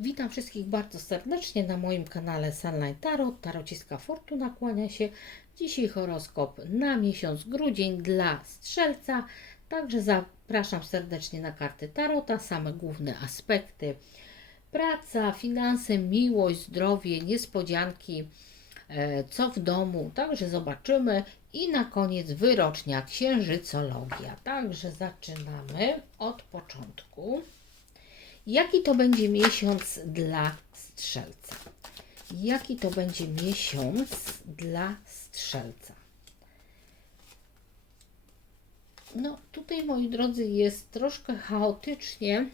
Witam wszystkich bardzo serdecznie na moim kanale Sunlight Tarot. Tarociska Fortuna kłania się. Dzisiaj horoskop na miesiąc grudzień dla Strzelca. Także zapraszam serdecznie na karty Tarota, same główne aspekty. Praca, finanse, miłość, zdrowie, niespodzianki, e, co w domu. Także zobaczymy. I na koniec wyrocznia, księżycologia. Także zaczynamy od początku. Jaki to będzie miesiąc dla strzelca? Jaki to będzie miesiąc dla strzelca? No, tutaj moi drodzy jest troszkę chaotycznie.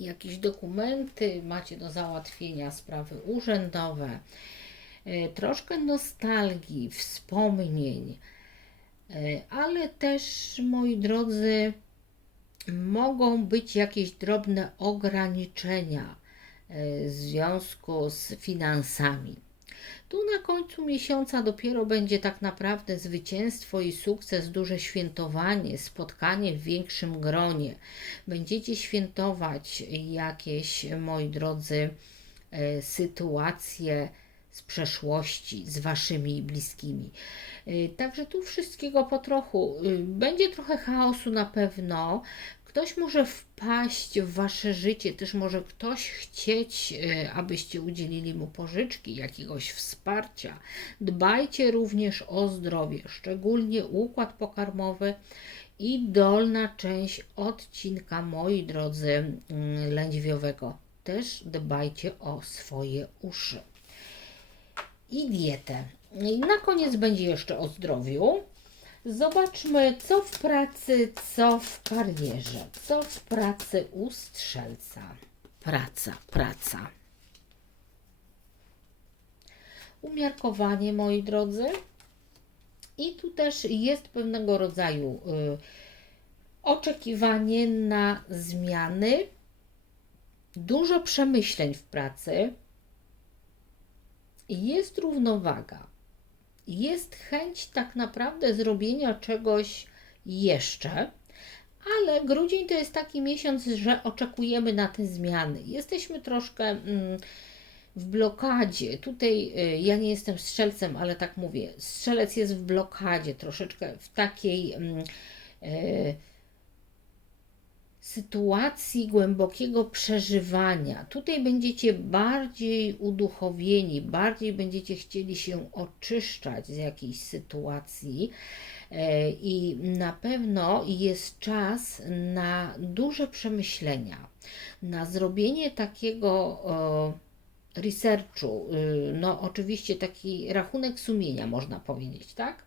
Jakieś dokumenty macie do załatwienia, sprawy urzędowe, e, troszkę nostalgii, wspomnień, e, ale też moi drodzy, mogą być jakieś drobne ograniczenia e, w związku z finansami. Tu na końcu miesiąca dopiero będzie tak naprawdę zwycięstwo i sukces, duże świętowanie, spotkanie w większym gronie. Będziecie świętować jakieś, moi drodzy, e, sytuacje z przeszłości, z waszymi bliskimi. E, Także tu wszystkiego po trochu. E, Będzie trochę chaosu na pewno. Ktoś może wpaść w wasze życie, też może ktoś chcieć, e, abyście udzielili mu pożyczki, jakiegoś wsparcia. Dbajcie również o zdrowie, szczególnie układ pokarmowy i dolna część odcinka, moi drodzy, mm, lędźwiowego. Też dbajcie o swoje uszy i dietę. I na koniec będzie jeszcze o zdrowiu. Zobaczmy, co w pracy, co w karierze, co w pracy u strzelca. Praca, praca. Umiarkowanie, moi drodzy. I tu też jest pewnego rodzaju y, oczekiwanie na zmiany, dużo przemyśleń w pracy, jest równowaga jest chęć tak naprawdę zrobienia czegoś jeszcze, ale grudzień to jest taki miesiąc, że oczekujemy na te zmiany. Jesteśmy troszkę mm, w blokadzie. Tutaj y, ja nie jestem strzelcem, ale tak mówię. Strzelec jest w blokadzie, troszeczkę w takiej. Mm, y, sytuacji głębokiego przeżywania. Tutaj będziecie bardziej uduchowieni, bardziej będziecie chcieli się oczyszczać z jakiejś sytuacji. E, I na pewno jest czas na duże przemyślenia, na zrobienie takiego researchu, y, no oczywiście taki rachunek sumienia, można powiedzieć, tak?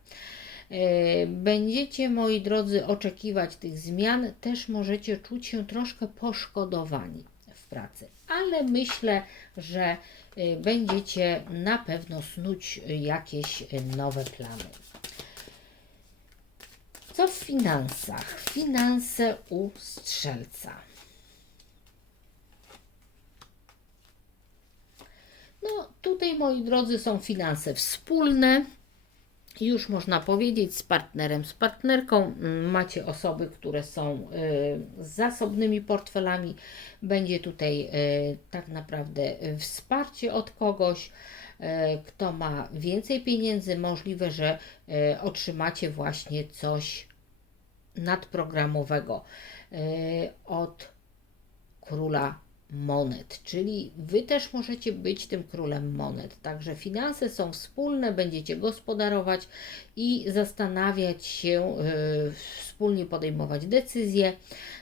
E, będziecie, moi drodzy, oczekiwać tych zmian, też możecie czuć się troszkę poszkodowani w pracy, ale myślę, że e, będziecie na pewno snuć jakieś nowe plany. Co w finansach? Finanse u strzelca. No, tutaj, moi drodzy, są finanse wspólne już można powiedzieć z partnerem, z partnerką mm, macie osoby, które są y, z zasobnymi portfelami. Będzie tutaj y, tak naprawdę y, wsparcie od kogoś, kto ma więcej pieniędzy. Możliwe, że otrzymacie właśnie coś nadprogramowego od króla monet, czyli Wy też możecie być tym królem monet. Także finanse są wspólne, będziecie gospodarować i zastanawiać się, yy, wspólnie podejmować decyzje,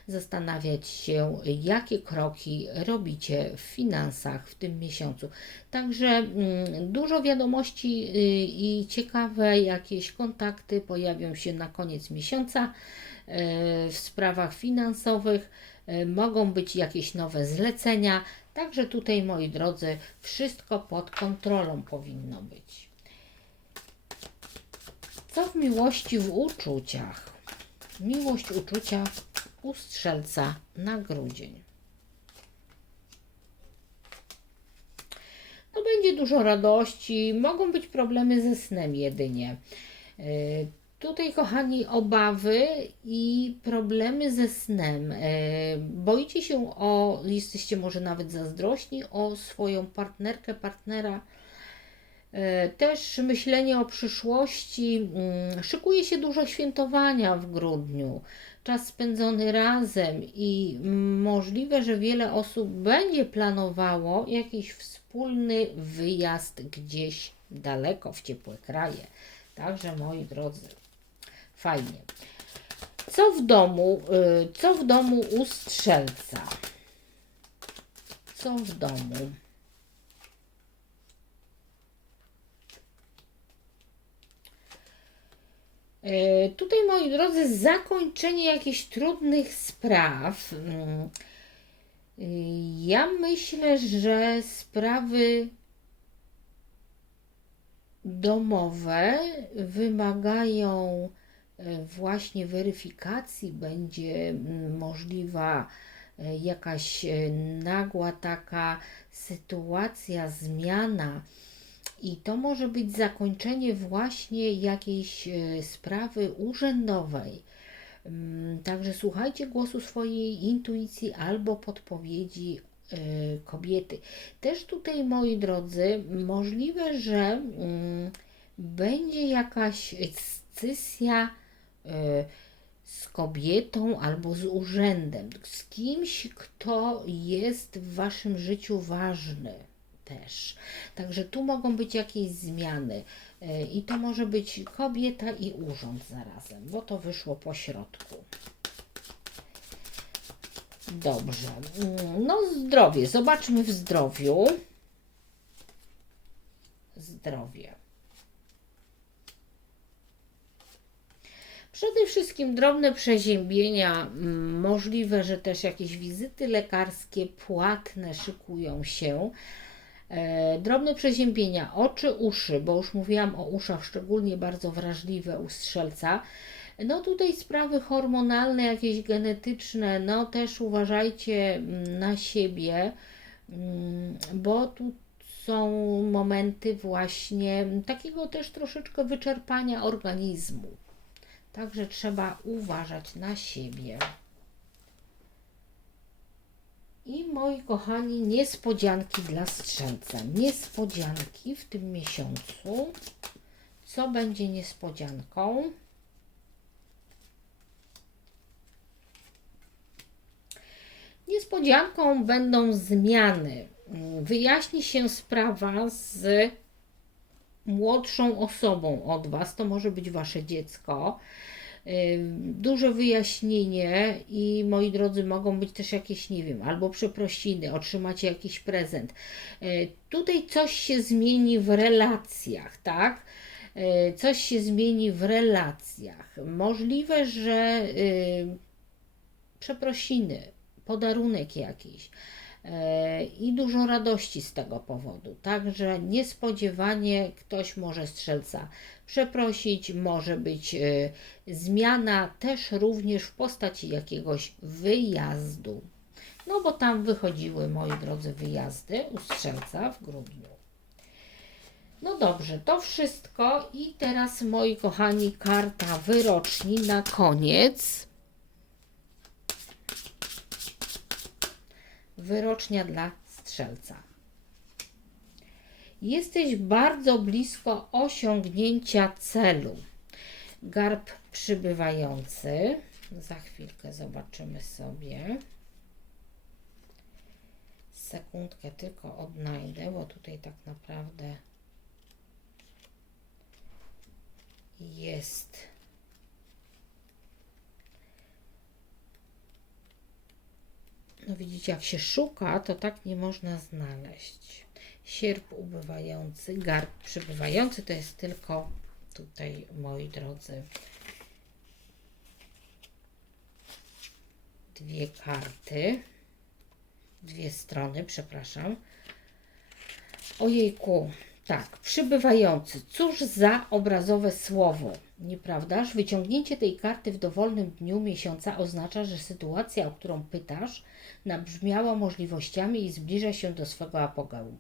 zastanawiać się, jakie kroki robicie w finansach w tym miesiącu. Także yy, dużo wiadomości yy, i ciekawe jakieś kontakty pojawią się na koniec miesiąca y, w sprawach finansowych mogą być jakieś nowe zlecenia. Także tutaj, moi drodzy, wszystko pod kontrolą powinno być. Co w miłości, w uczuciach? Miłość, uczucia u strzelca na grudzień. No będzie dużo radości, mogą być problemy ze snem jedynie. Tutaj, kochani, obawy i problemy ze snem. E, boicie się o, jesteście może nawet zazdrośni o swoją partnerkę, partnera. E, Też myślenie o przyszłości. mm, Szykuje się dużo świętowania w grudniu. Czas spędzony razem i mm, możliwe, że wiele osób będzie planowało jakiś wspólny wyjazd gdzieś daleko w ciepłe kraje. Także moi drodzy, fajnie. Co w domu, y, co w domu u strzelca? Co w domu? E, Tutaj, moi drodzy, zakończenie jakichś trudnych spraw. Y, Ja myślę, że sprawy domowe wymagają właśnie weryfikacji, będzie mm, możliwa e, jakaś e, nagła taka sytuacja, zmiana. I to może być zakończenie właśnie jakiejś e, sprawy urzędowej. Mm, Także słuchajcie głosu swojej intuicji albo podpowiedzi kobiety. Też tutaj, moi drodzy, możliwe, że mm, będzie jakaś scysja z kobietą albo z urzędem, z kimś, kto jest w waszym życiu ważny też. Także tu mogą być jakieś zmiany. E, I to może być kobieta i urząd zarazem, bo to wyszło po środku. Dobrze. No, zdrowie. Zobaczmy w zdrowiu. Zdrowie. Przede wszystkim drobne przeziębienia, mm, możliwe, że też jakieś wizyty lekarskie płatne szykują się. E, drobne przeziębienia oczy, uszy, bo już mówiłam o uszach, szczególnie bardzo wrażliwe u strzelca. No tutaj sprawy hormonalne, jakieś genetyczne, no też uważajcie mm, na siebie, mm, bo tu są momenty właśnie takiego też troszeczkę wyczerpania organizmu. Także trzeba uważać na siebie. I moi kochani, niespodzianki dla strzelca. Niespodzianki w tym miesiącu. Co będzie niespodzianką? Niespodzianką będą zmiany. Wyjaśni się sprawa z młodszą osobą od Was. To może być Wasze dziecko. Ym, Duże wyjaśnienie i moi drodzy, mogą być też jakieś, nie wiem, albo przeprosiny, otrzymacie jakiś prezent. Y, Tutaj coś się zmieni w relacjach, tak? Y, Coś się zmieni w relacjach. Możliwe, że y, przeprosiny, podarunek jakiś i dużo radości z tego powodu. Także niespodziewanie ktoś może strzelca przeprosić, może być e, zmiana też również w postaci jakiegoś wyjazdu. No bo tam wychodziły, moi drodzy, wyjazdy u strzelca w grudniu. No dobrze, to wszystko i teraz moi kochani karta wyroczni na koniec. Wyrocznia dla strzelca. Jesteś bardzo blisko osiągnięcia celu. Garb przybywający. Za chwilkę zobaczymy sobie. Sekundkę tylko odnajdę, bo tutaj tak naprawdę jest. No widzicie, jak się szuka, to tak nie można znaleźć. Sierp ubywający, garb przybywający to jest tylko tutaj, moi drodzy, dwie karty, dwie strony, przepraszam. Ojejku, Tak, przybywający. Cóż za obrazowe słowo, nieprawdaż? Wyciągnięcie tej karty w dowolnym dniu miesiąca oznacza, że sytuacja, o którą pytasz, nabrzmiała możliwościami i zbliża się do swego apogeum.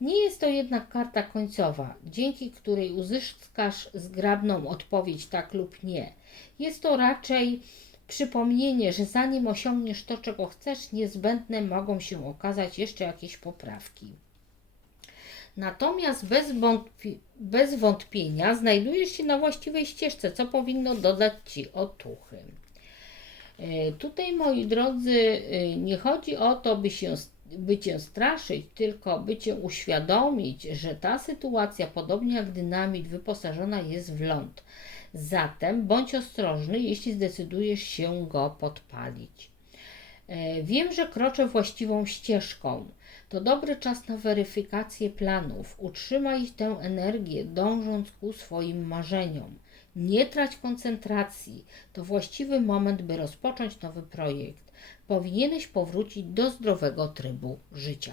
Nie jest to jednak karta końcowa, dzięki której uzyskasz zgrabną odpowiedź tak lub nie. Jest to raczej przypomnienie, że zanim osiągniesz to, czego chcesz, niezbędne mogą się okazać jeszcze jakieś poprawki. Natomiast bez, wątpi- bez wątpienia znajdujesz się na właściwej ścieżce, co powinno dodać Ci otuchy. E, Tutaj, moi drodzy, e, nie chodzi o to, by, się, by Cię straszyć, tylko by Cię uświadomić, że ta sytuacja, podobnie jak dynamit, wyposażona jest w ląd. Zatem bądź ostrożny, jeśli zdecydujesz się go podpalić. E, Wiem, że kroczę właściwą ścieżką. To dobry czas na weryfikację planów. Utrzymaj tę energię, dążąc ku swoim marzeniom. Nie trać koncentracji. To właściwy moment, by rozpocząć nowy projekt. Powinieneś powrócić do zdrowego trybu życia.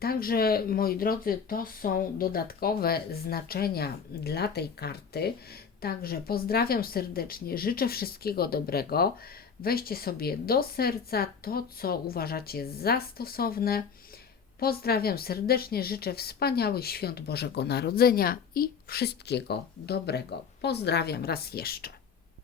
Także, moi drodzy, to są dodatkowe znaczenia dla tej karty. Także pozdrawiam serdecznie, życzę wszystkiego dobrego. Weźcie sobie do serca to, co uważacie za stosowne. Pozdrawiam serdecznie, życzę wspaniałych świąt Bożego Narodzenia i wszystkiego dobrego. Pozdrawiam raz jeszcze.